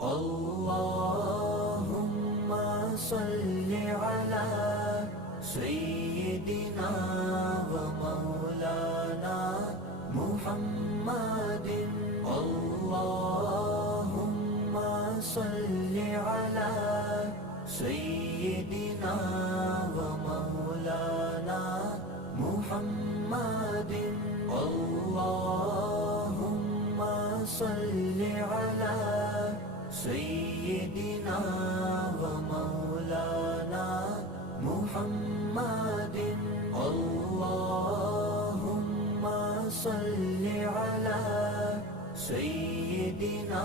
اللهم صل على سيدنا ومولانا محمد اللهم صل على سيدنا ومولانا محمد اللهم صل على سيدنا ومولانا محمد اللهم صل على سيدنا